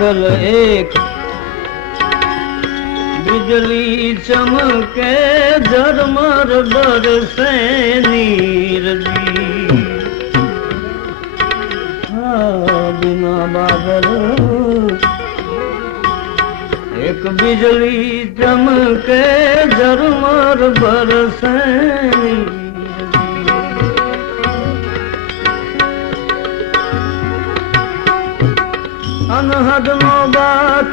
बादल एक बिजली चमके झरमर बरसे नीर दी। बिना बादल एक बिजली चमके झरमर बरसे नीर दी। अनहद नौबत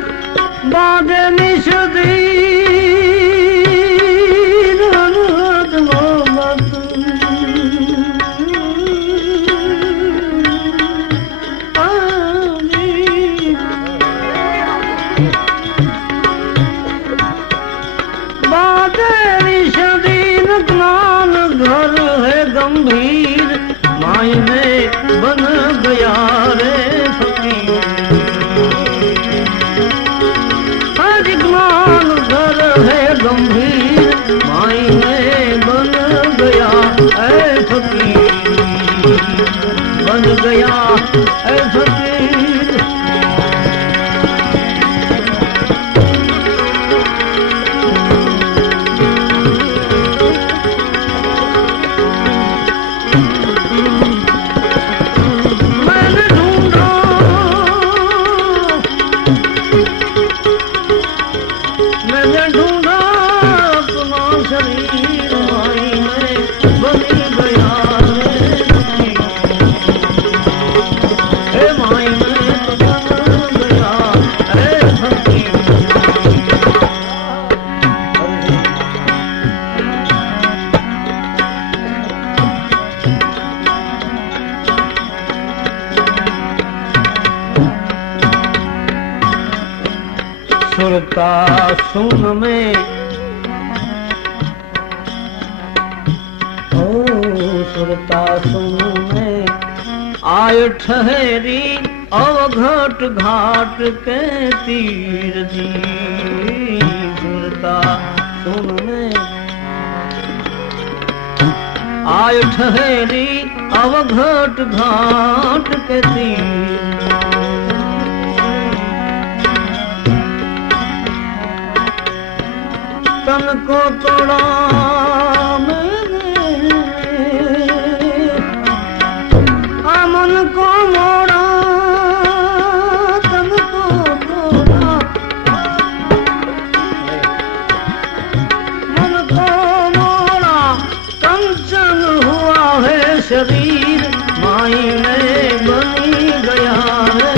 बादे निशदी अनहद नौबत बादे निशदी नकलान घर है गंभीर मायने बन गया रे फकीर। है गंभीर मायने बन गया ऐ फकीर, बन गया ऐ फकीर। मैंने ढूंढा मैंने ढूंढा अपना शरीर मायने बन गया है मायने बन गया है फकीर। सुरता सुन में सुरता सुन में आय ठहरी अवघट घाट के तीर दी। सुरता सुन में आय ठहरी अवघट घाट के तीर। तन को तोड़ा मैंने मन को मोड़ा तन को तोड़ा मन को मोड़ा कंचन हुआ है शरीर मायने बनी गया है।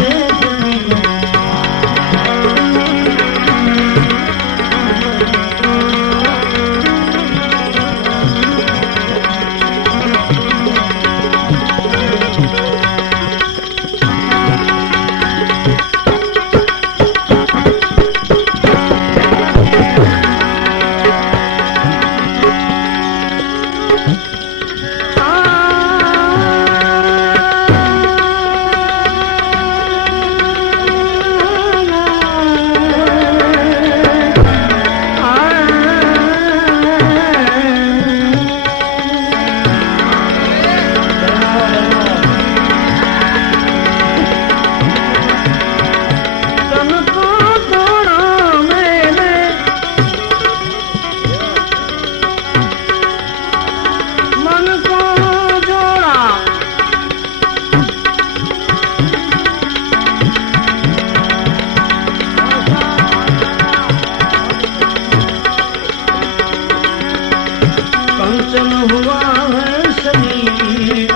कंचन हुआ है शरीर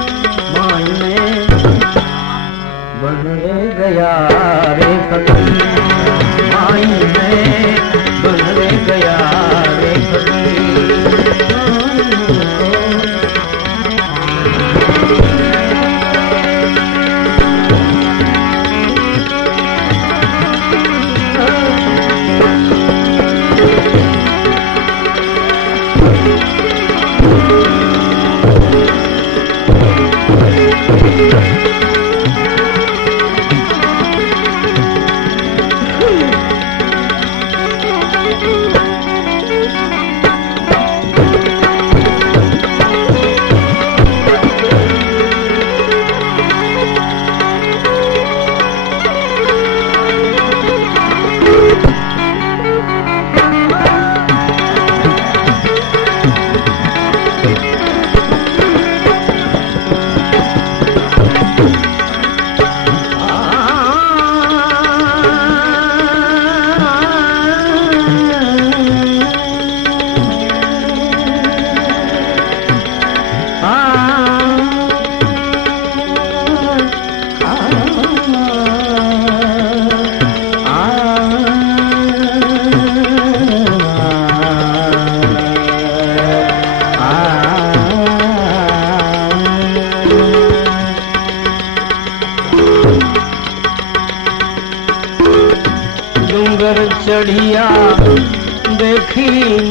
मायने बन गया रे फकीर मायने बन गया रे फकीर।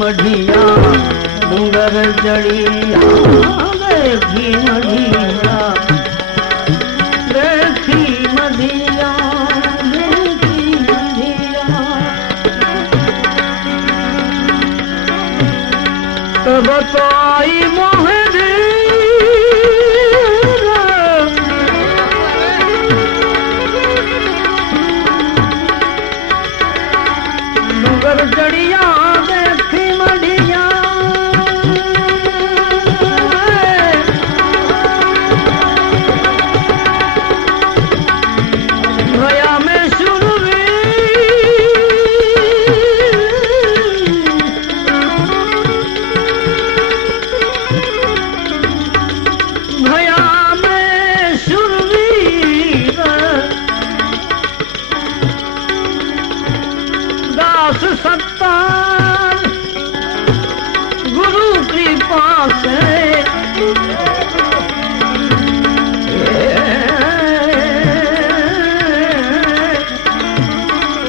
मढ़िया डूंगर चढ़िया देखी मढ़िया देखी मढ़िया देखी मढ़िया तब तो आई मोहरी डूंगर चढ़िया देखी मढ़िया भया में सुरवी भया में सुरवीर दास सत्तार गुरु कृपा से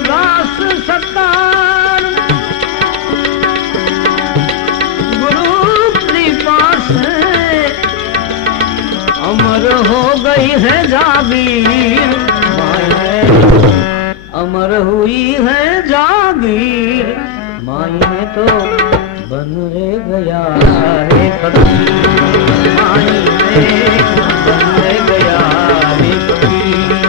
दास सत्तार गुरु कृपा से अमर हो गई है जागीर अमर हुई है जागीर माई तो बन रे गया है फकीर माई में बन रे गया है फकीर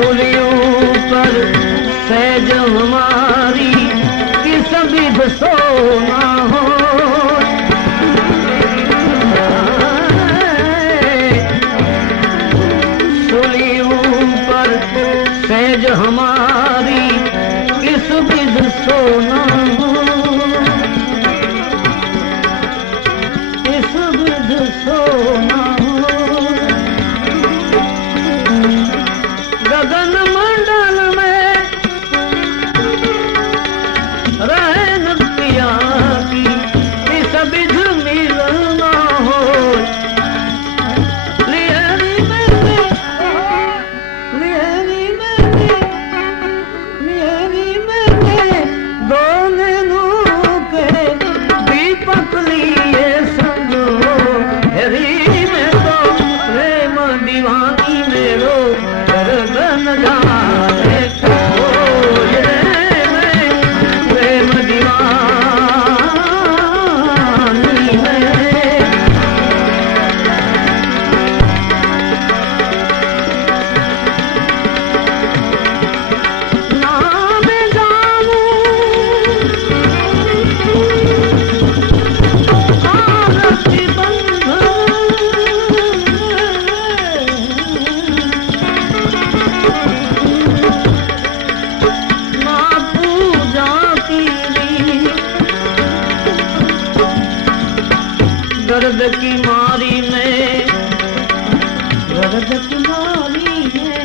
सूलियों पर सहज हमारी किस विध सोना हो। सूलियों पर सहज हमारी किस विध सोना हो, किस विध सोना हो। गगन मंडल में रहन पिया की किस विध मिलना हो। लिहरी मेरे, लिहरी मेरे, लिहरी मेरे दो नैनों के दीपक लिए समझो। हरी में तो प्रेम दीवानी मेरो गर्दन जाने को, ये मैं प्रेम दीवानी में। ना मैं जानूं आरती बंधन, ना पूजा तेरी दर्द की मारी में, दर्द की मारी में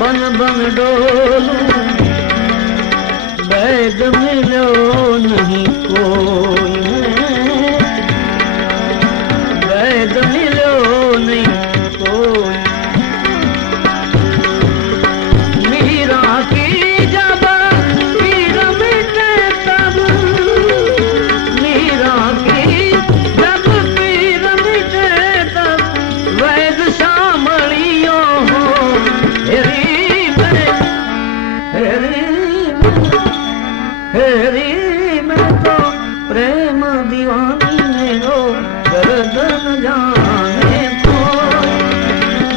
बन बन डोलूं। वैद मिलो नहीं कोई है, वैद मिलो नहीं कोई। मीरा की जब पीर मिटे तब, मीरा की जब पीर मिटे तब वैद शामलियो हो। हेरी में, हेरी हेरी मैं तो प्रेम दीवानी मेरो गर्दन जाने को,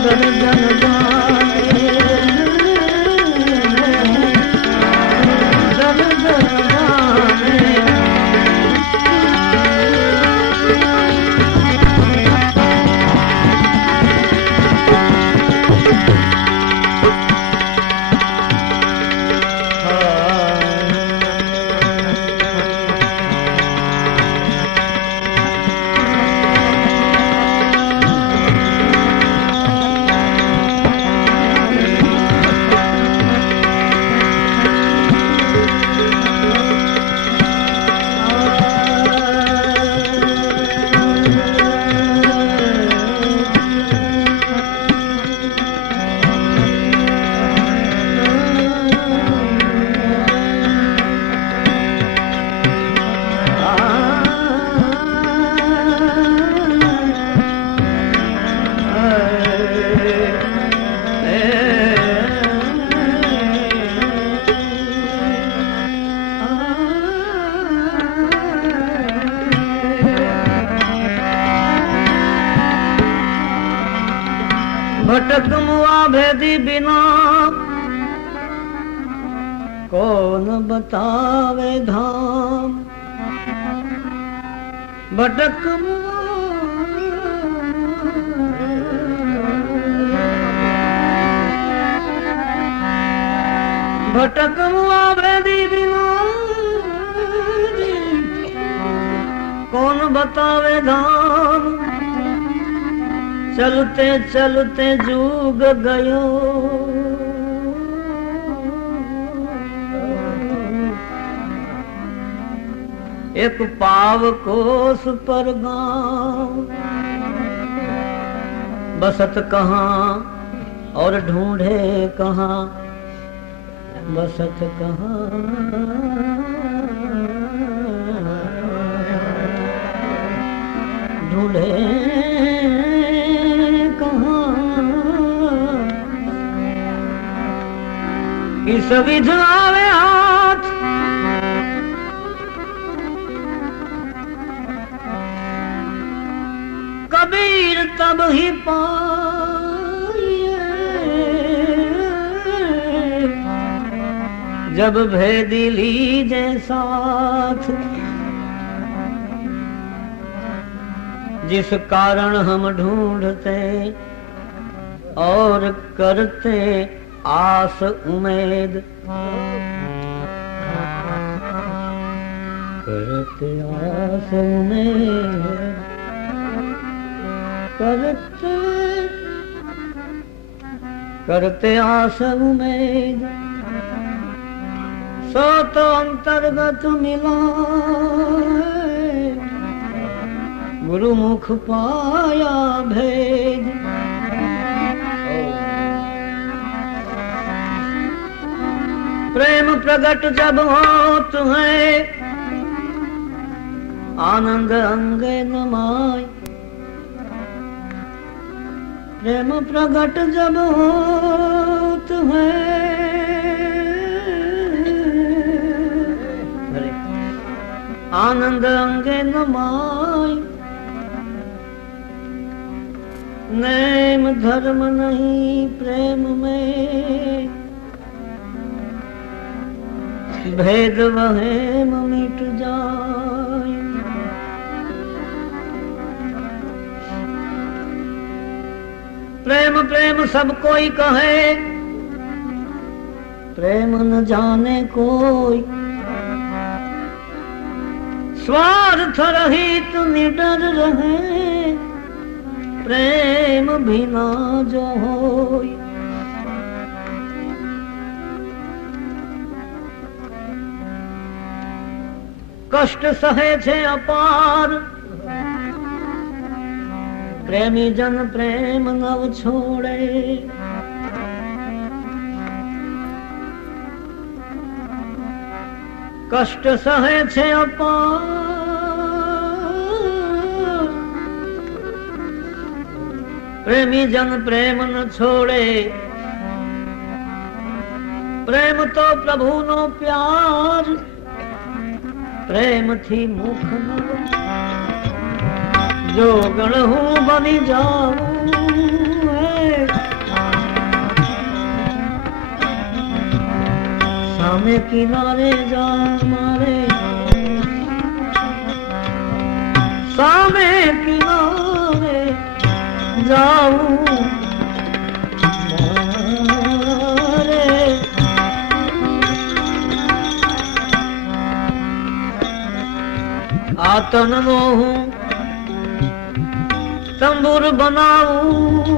गर्दन जाने, गर्दन जाने। भटक मुआ भेदी बिना कौन बतावे धाम। भटक मुआ भटक मुआ भेदी बिना कौन बतावे धाम। चलते चलते जुग गयो एक पाव कोस पर गाँव। बसत कहाँ और ढूंढे कहाँ, बसत कहाँ ढूंढे किस विध आवे हाथ। कबीर तब ही पाए जब भेदी लीजे साथ, जिस कारण हम ढूंढते और करते आस उम्मीद, करते आस उम्मीद, करते आस उम्मीद, सो तो अंतर्गत मिला गुरु मुख पाया भेद। प्रेम प्रगट जब होत है आनंद अंगे नमाय, प्रेम प्रगट जब होत है आनंद अंगे नमाय। नेम धर्म नहीं प्रेम में, भेद वहेम मिट जाए। प्रेम प्रेम सब कोई कहे, प्रेम न जाने कोई, स्वार्थ रहित निडर रहे, प्रेम भी ना जो होय। कष्ट सहे छे अपार, प्रेमी जन प्रेम नव छोड़े। कष्ट सहे छे अपार, प्रेमी जन प्रेम न छोड़े। प्रेम तो प्रभु नो प्यार, प्रेम थी मुख न जो गण हूँ बनी जाऊं। सामे किनारे जा मारे, सामे किनारे जाऊं मारे। आतन मोहूं तंबूर बनाऊं,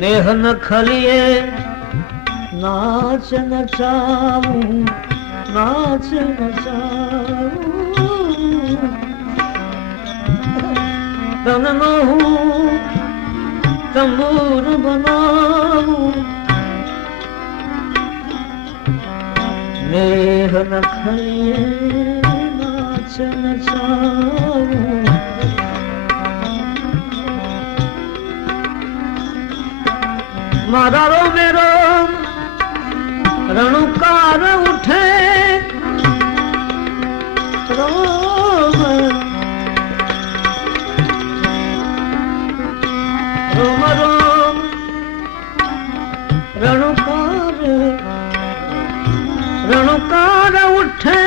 नेह न खलिए नाच नचाऊं, नाच नचाऊं। तन मोहूं तंबूर बनाऊं, नेह न खलिए नाच नचाऊं। मारा रो मेरो रणुकार उठे, रोम रोम रोम रणुकार, रणुकार उठे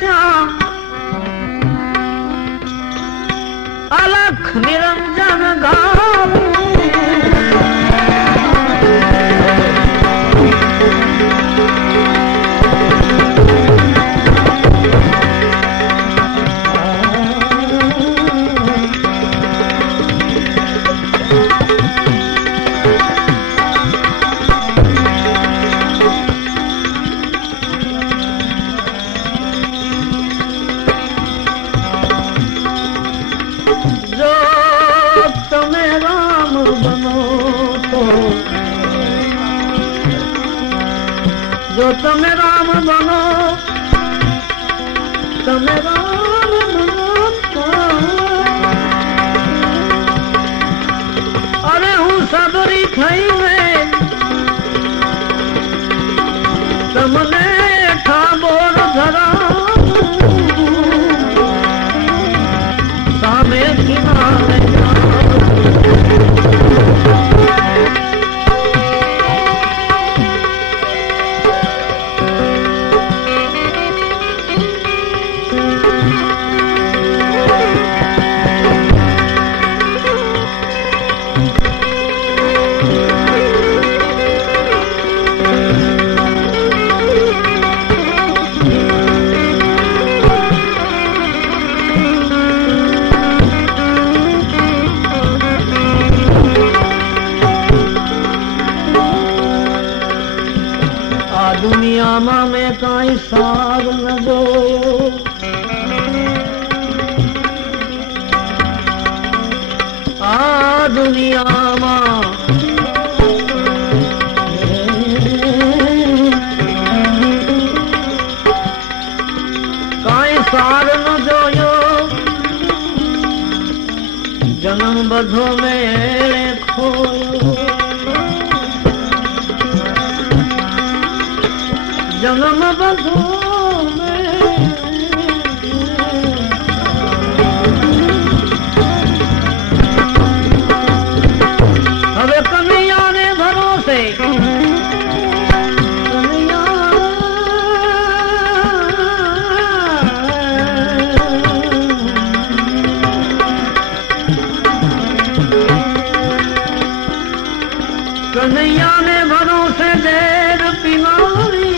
त्या अलख निरंजन गाऊं। जो तमे राम बनो, तमे राम बनो। अरे हूँ सबरी खई में तमने ठाबोर धरा, सामे किनारे काई सार न जोयो आ दुनिया मां काई सार न जोयो जन्म बधो में खोयो जन्म बधो હવે કનૈયાને ભરોસે કનૈયાને ભરોસે દેર પીનારી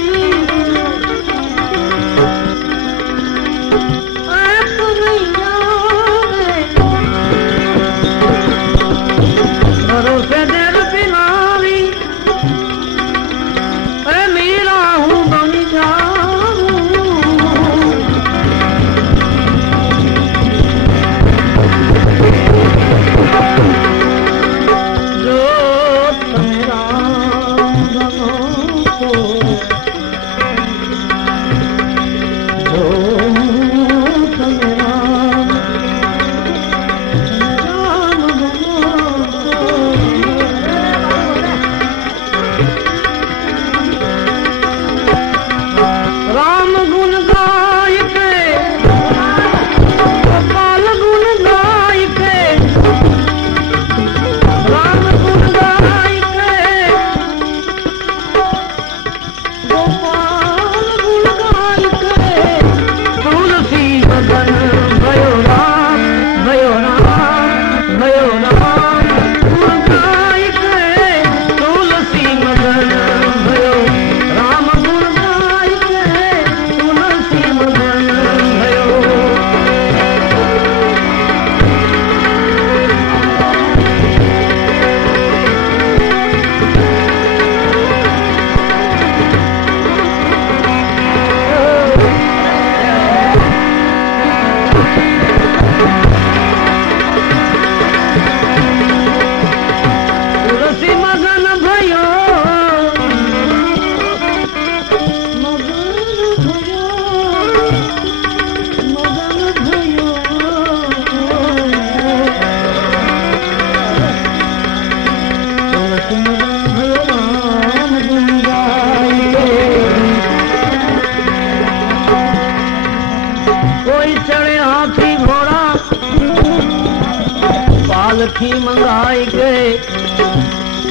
पालकी मंगाई गए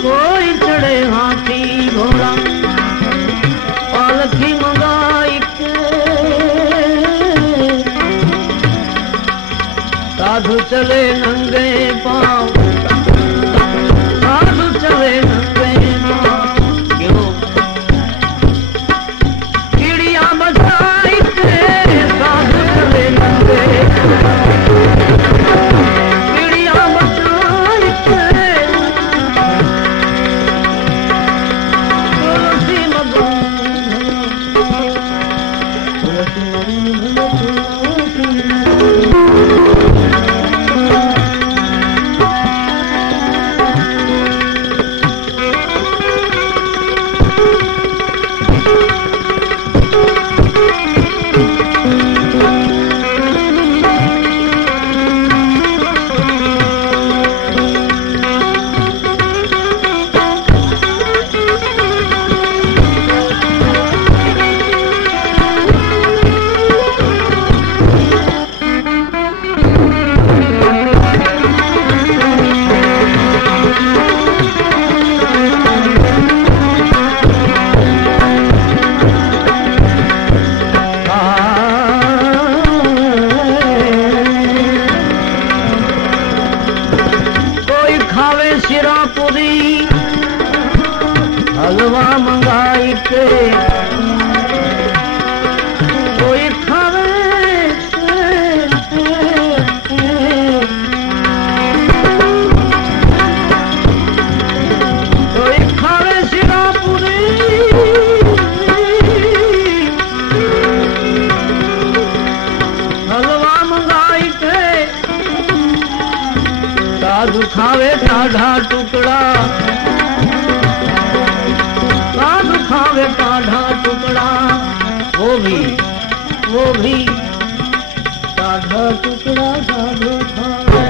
कोई चढ़े हाथी घोड़ा पालकी मंगाई के साधु चले नंगे पाँव साधु चले नंगे पाँव क्यों चिड़िया बजाई के साधु चले नंगे हलवा मंगाई के कोई खावे कोई खावे शिरा पूरी साधु खावे टाढ़ा टुकड़ा, साधु खावे टाढ़ा टुकड़ा, वो भी टाढ़ा टुकड़ा साधु खावे,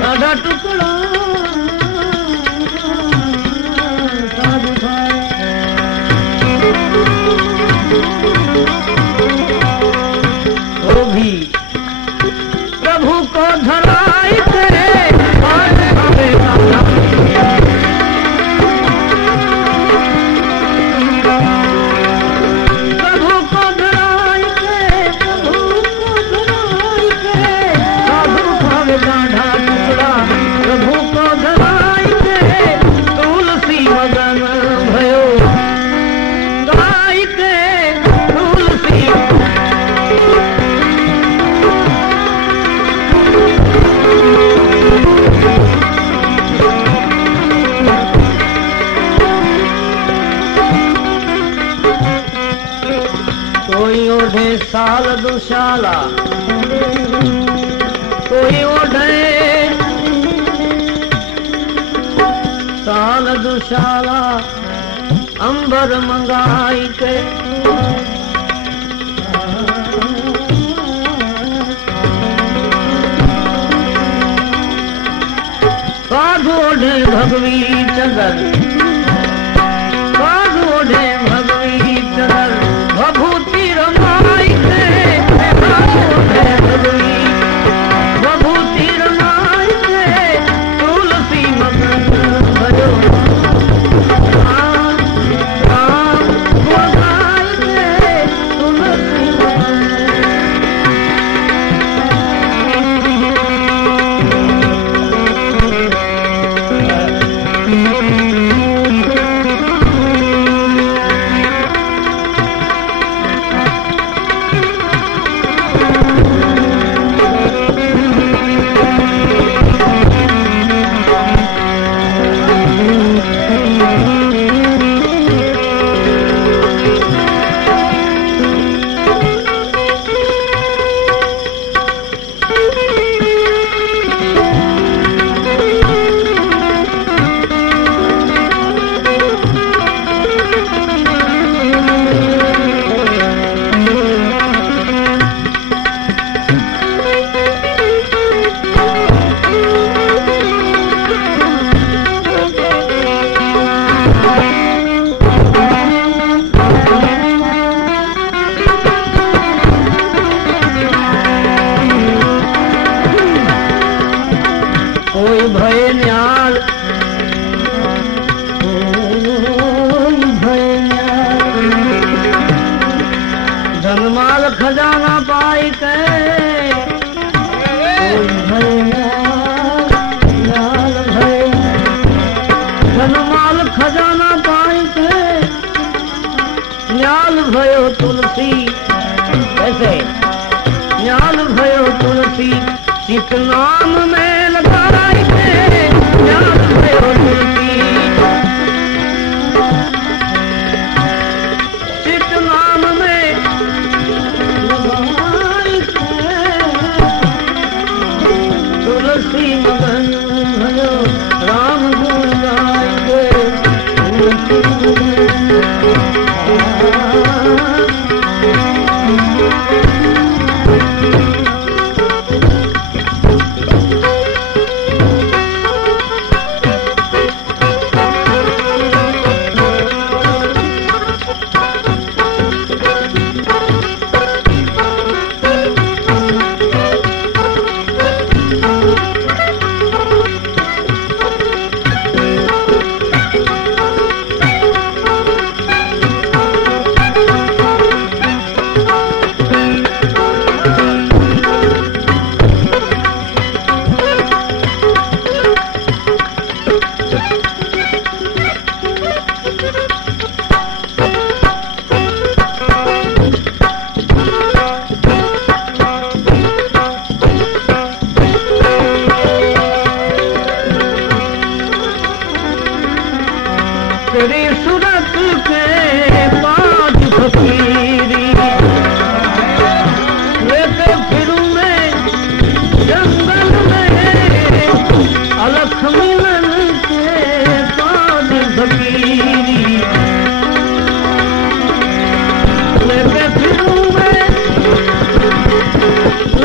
टाढ़ा टुकड़ा साधु खावे। वो भी प्रभु को धराई करे, प्रभु को धराई के, प्रभु को धराई के, साधु खावे गाढ़ा टुकड़ा, प्रभु को धराई के, तुलसी मगन भयो गाय के, तुलसी कोई ओढ़े साल दुशाला, कोई ओढ़े साल दुशाला, अंबर मंगाई के, साधु ओढ़े भगवी चदर, साधु ओढ़े भगवी चदर, भभूति रमाई के, साधु ओढ़े भगवी, भभूति रमाई के, तुलसी मगन भयो राम राम गुण गाय के, तुलसी मगन। कोई भय न्याल, कोई भय न्याल, धनमाल खजाना पाई के, कोई भय न्याल, न्याल भय, धनमाल खजाना पाई के, न्याल भयो तुलसी, कैसे न्याल भयो तुलसी, चित नाम में लगाई के, न्याल भयो तुलसी, चित नाम में लगाई के, तुलसी मगन भयो राम गुण गाय के, तुलसी मगन।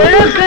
एक